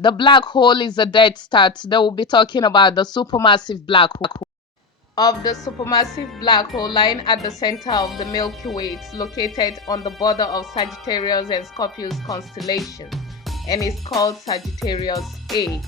The black hole is a dead star. Today we'll be talking about the supermassive black hole. Of the supermassive black hole lying at the center of the Milky Way, it's located on the border of Sagittarius and Scorpius constellation and is called Sagittarius A.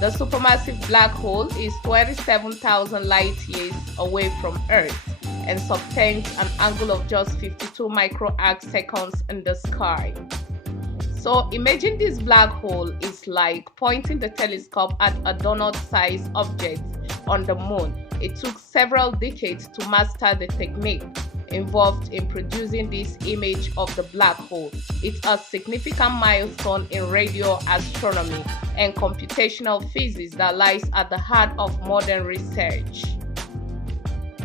The supermassive black hole is 27,000 light years away from Earth and subtends an angle of just 52 microarc-seconds in the sky. So imagine this black hole is like pointing the telescope at a donut-sized object on the moon. It took several decades to master the technique involved in producing this image of the black hole. It's a significant milestone in radio astronomy and computational physics that lies at the heart of modern research.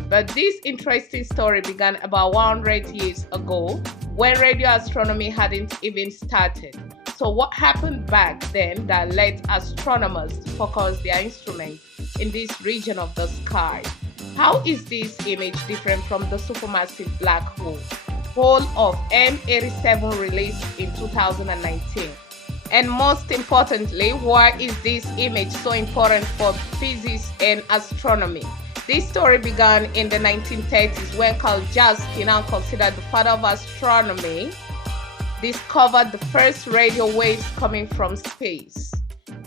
But this interesting story began about 100 years ago when radio astronomy hadn't even started. So what happened back then that led astronomers to focus their instruments in this region of the sky? How is this image different from the supermassive black hole of M87 released in 2019? And most importantly, why is this image so important for physics and astronomy? This story began in the 1930s when Carl Jansky, now considered the father of astronomy, discovered the first radio waves coming from space.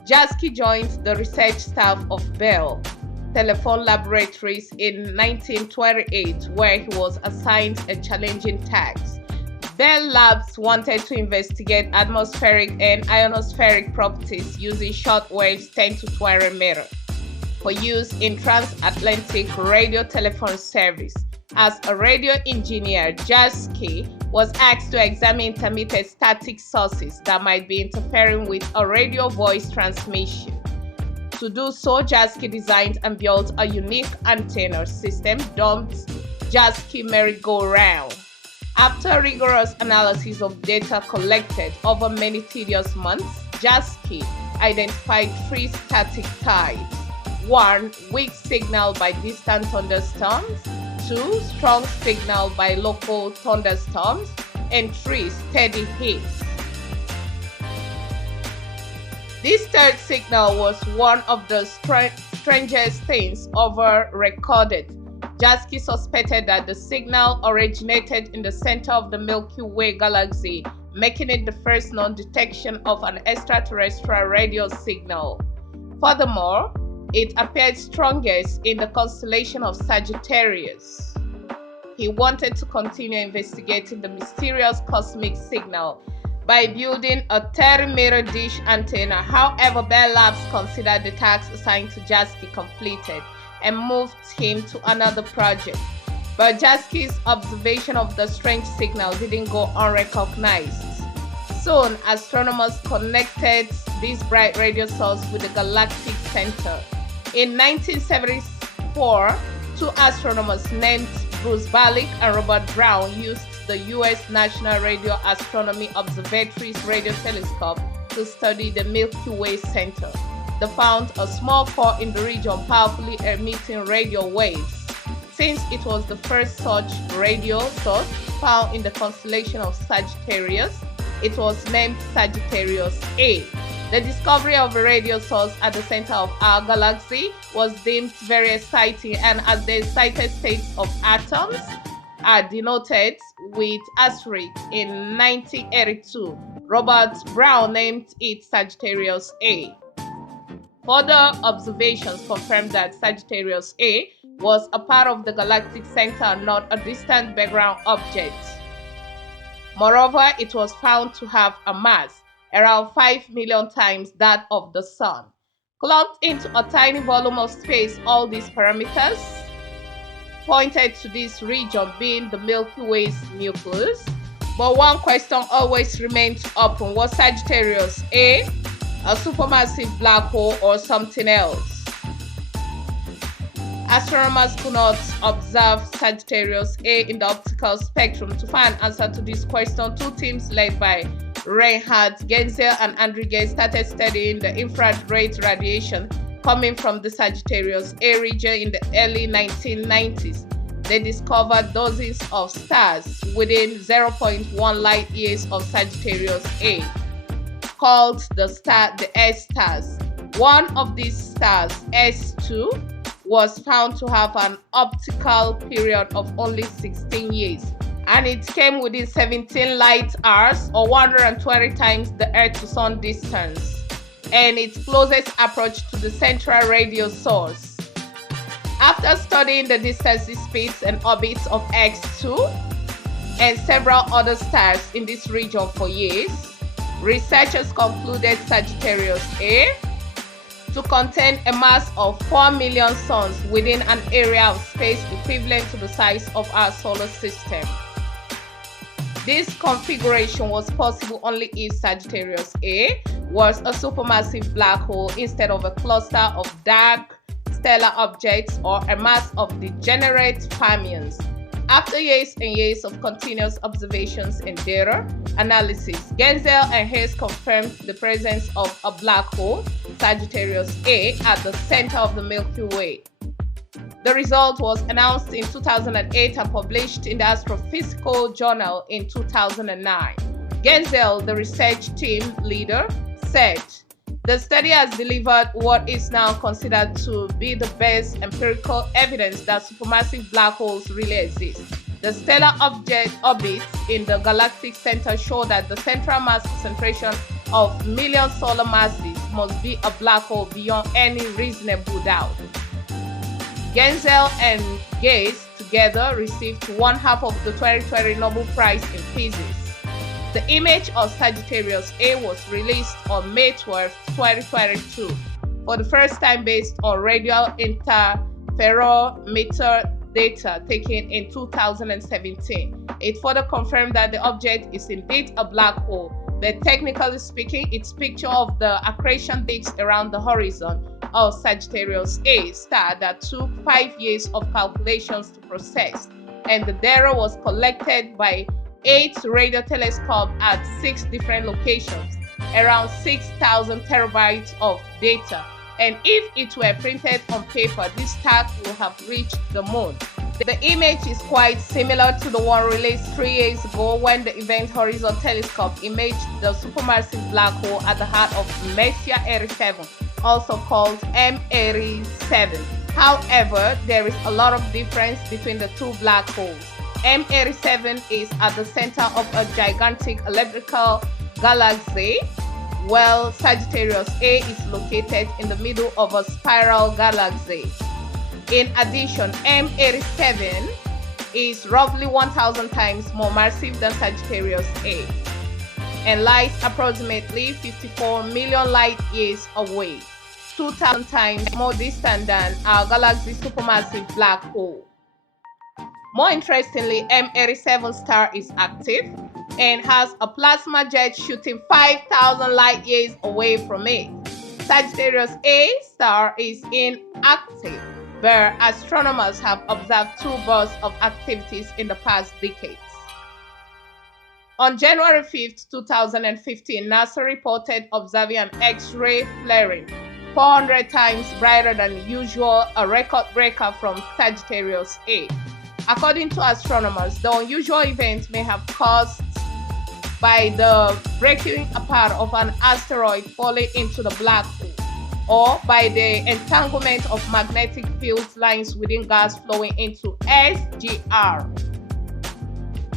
Jansky joined the research staff of Bell Telephone Laboratories in 1928, where he was assigned a challenging task. Bell Labs wanted to investigate atmospheric and ionospheric properties using shortwave 10 to 12 meters for use in transatlantic radio telephone service. As a radio engineer, Jansky was asked to examine intermittent static sources that might be interfering with a radio voice transmission. To do so, Jansky designed and built a unique antenna system dubbed Jansky merry-go-round. After rigorous analysis of data collected over many tedious months, Jansky identified three static types: 1. Weak signal by distant thunderstorms, 2. Strong signal by local thunderstorms, and 3. Steady hits. This third signal was one of the strangest things ever recorded. Jansky suspected that the signal originated in the center of the Milky Way galaxy, making it the first known detection of an extraterrestrial radio signal. Furthermore, it appeared strongest in the constellation of Sagittarius. He wanted to continue investigating the mysterious cosmic signal by building a 30-meter dish antenna. However, Bell Labs considered the task assigned to Jansky completed and moved him to another project. But Jansky's observation of the strange signal didn't go unrecognized. Soon, astronomers connected this bright radio source with the galactic center. In 1974, two astronomers named Bruce Balick and Robert Brown used the U.S. National Radio Astronomy Observatory's radio telescope to study the Milky Way center. They found a small core in the region powerfully emitting radio waves. Since it was the first such radio source found in the constellation of Sagittarius, it was named Sagittarius A. The discovery of a radio source at the center of our galaxy was deemed very exciting, and as the excited states of atoms are denoted with asterisk in 1982, Robert Brown named it Sagittarius A. Further observations confirmed that Sagittarius A was a part of the galactic center, not a distant background object. Moreover, it was found to have a mass around 5 million times that of the Sun. Clumped into a tiny volume of space, all these parameters pointed to this region being the Milky Way's nucleus. But one question always remains open: was Sagittarius A a supermassive black hole or something else? Astronomers could not observe Sagittarius A in the optical spectrum. To find an answer to this question, two teams led by Reinhard Genzel and Andrew Ghez started studying the infrared radiation coming from the Sagittarius A region in the early 1990s. They discovered dozens of stars within 0.1 light years of Sagittarius A. called the S stars. One of these stars, S2, was found to have an optical period of only 16 years, and it came within 17 light hours or 120 times the Earth to Sun distance, and its closest approach to the central radio source. After studying the distances, speeds, and orbits of X2 and several other stars in this region for years, researchers concluded Sagittarius A to contain a mass of 4 million suns within an area of space equivalent to the size of our solar system. This configuration was possible only if Sagittarius A was a supermassive black hole instead of a cluster of dark stellar objects or a mass of degenerate fermions. After years and years of continuous observations and data analysis, Genzel and Hayes confirmed the presence of a black hole, Sagittarius A, at the center of the Milky Way. The result was announced in 2008 and published in the Astrophysical Journal in 2009. Genzel, the research team leader, said, "The study has delivered what is now considered to be the best empirical evidence that supermassive black holes really exist. The stellar object orbits in the galactic center show that the central mass concentration of million solar masses must be a black hole beyond any reasonable doubt." Genzel and Gaze together received 1/2 of the 2020 Nobel Prize in Physics. The image of Sagittarius A was released on May 12, 2022, for the first time based on radio interferometer data taken in 2017. It further confirmed that the object is indeed a black hole, but technically speaking, its picture of the accretion disk around the horizon of Sagittarius A star that took 5 years of calculations to process, and the data was collected by 8 radio telescopes at 6 different locations, around 6,000 terabytes of data. And if it were printed on paper, this task would have reached the moon. The image is quite similar to the one released 3 years ago when the Event Horizon Telescope imaged the supermassive black hole at the heart of Messier 87, also called M87. However, there is a lot of difference between the two black holes. M87 is at the center of a gigantic elliptical galaxy, while Sagittarius A is located in the middle of a spiral galaxy. In addition, M87 is roughly 1,000 times more massive than Sagittarius A and lies approximately 54 million light years away, 2,000 times more distant than our galaxy's supermassive black hole. More interestingly, M87 star is active and has a plasma jet shooting 5,000 light years away from it. Sagittarius A star is inactive, but astronomers have observed 2 bursts of activities in the past decades. On January 5, 2015, NASA reported observing an X-ray flaring 400 times brighter than usual, a record breaker from Sagittarius A. According to astronomers, the unusual event may have caused by the breaking apart of an asteroid falling into the black hole, or by the entanglement of magnetic field lines within gas flowing into SGR.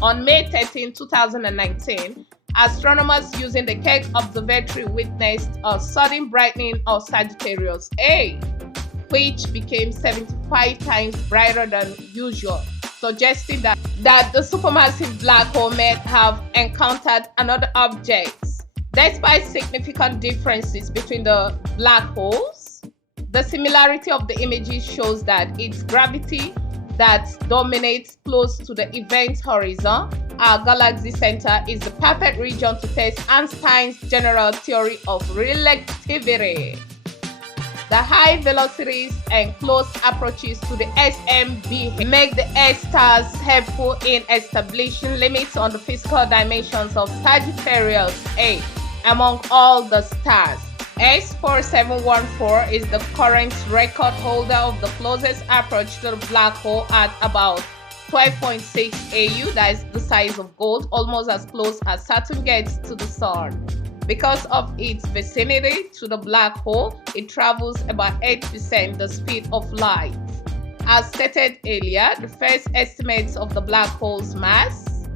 On May 13, 2019, astronomers using the Keck Observatory witnessed a sudden brightening of Sagittarius A, which became 75 times brighter than usual, suggesting that the supermassive black hole may have encountered another object. Despite significant differences between the black holes, the similarity of the images shows that its gravity that dominates close to the event horizon, our galaxy center, is the perfect region to test Einstein's general theory of relativity. The high velocities and close approaches to the SMB make the S stars helpful in establishing limits on the physical dimensions of Sagittarius A among all the stars. S4714 is the current record holder of the closest approach to the black hole at about 12.6 AU, that is the size of gold, almost as close as Saturn gets to the Sun. Because of its vicinity to the black hole, it travels about 8% the speed of light. As stated earlier, the first estimates of the black hole's mass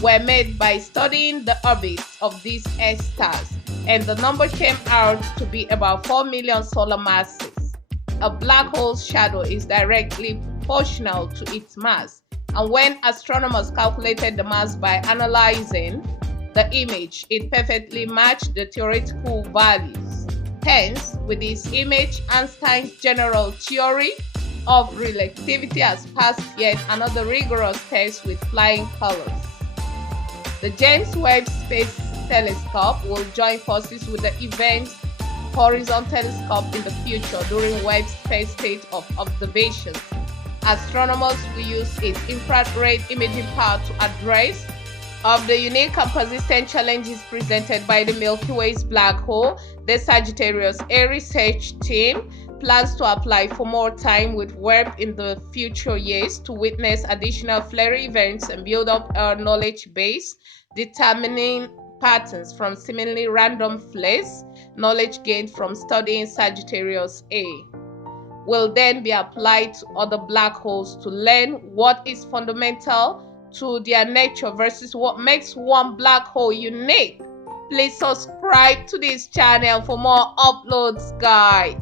were made by studying the orbits of these stars, and the number came out to be about 4 million solar masses. A black hole's shadow is directly proportional to its mass, and when astronomers calculated the mass by analyzing the image, it perfectly matched the theoretical values. Hence, with this image, Einstein's general theory of relativity has passed yet another rigorous test with flying colors. The James Webb Space Telescope will join forces with the Event Horizon Telescope in the future during Webb's first stage of observations. Astronomers will use its infrared imaging power to address of the unique and persistent challenges presented by the Milky Way's black hole. The Sagittarius A research team plans to apply for more time with Webb in the future years to witness additional flare events and build up our knowledge base, determining patterns from seemingly random flares. Knowledge gained from studying Sagittarius A will then be applied to other black holes to learn what is fundamental to their nature versus what makes one black hole unique. Please subscribe to this channel for more uploads, guys.